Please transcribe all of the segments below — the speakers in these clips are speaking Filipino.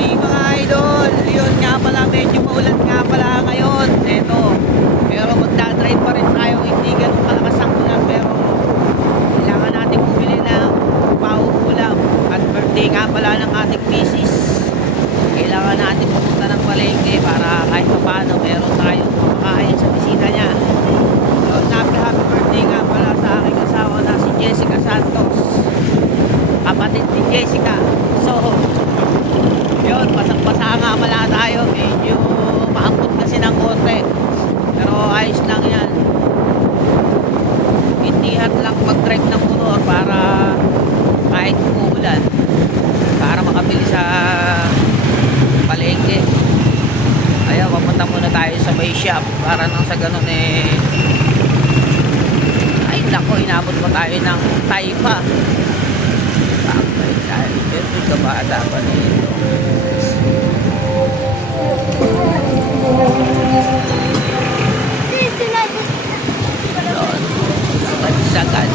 morning mga idol. Yun nga pala, medyo maulan nga pala ngayon. Eto, pero magdadrive pa rin tayo. Hindi ganun kalakas ang ulan, pero kailangan natin bumili ng pauulam. At birthday nga pala ng ating misis. Kailangan natin pumunta ng palengke para kahit paano meron tayong makakain sa bisita niya. So, happy birthday nga pala sa aking asawa na si Jessica Santos, kapatid ni Jessica. So, yun, basang-basa nga pala tayo. Medyo maambot kasi ng konti, pero ayos lang yan. Intihat lang mag-drive ng motor para kahit umuulan, para makabili sa palengke. Ayaw, papunta muna tayo sa may shop para nang sa ganun ay nako, inabot pa tayo ng Taipa. Bakit tayo? Ito kabata pa nito. Doon, bagsagan.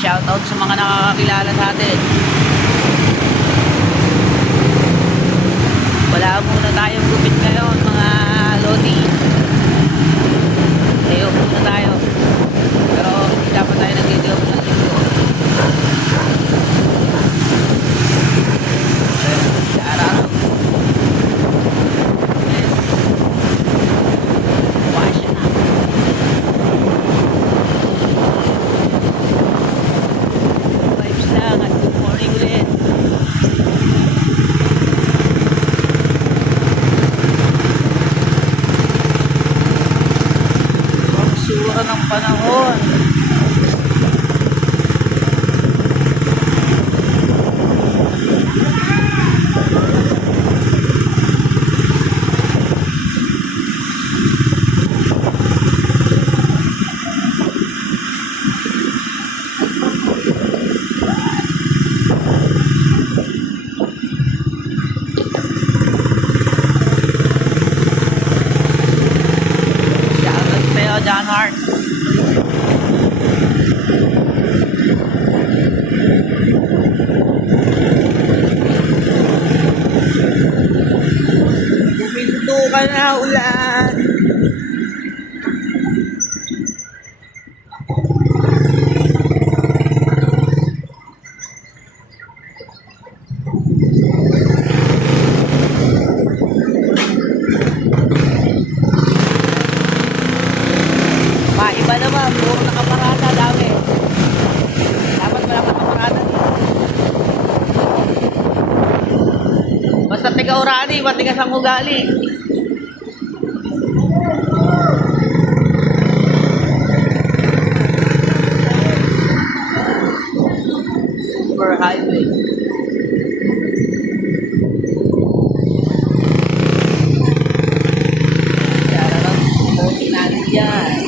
Shoutout sa mga nakakakilala sa atin. Wala muna tayong gupit ngayon mga lodi. Tayo muna tayo. Pero hindi dapat tayo nag-video ng linggo. Araw. Yes. Wash na. Vibes lang at good morning ulit. Sura ng panahon. Shoutout sa'yo, John Hart. Buminto ka na, ulan. Iba naman, puro nakaparada, dami. Dapat wala nakaparada dito. Basta tiga-urani, matigas ang ugali. Super highway. Yan, ano? Puti natin yan.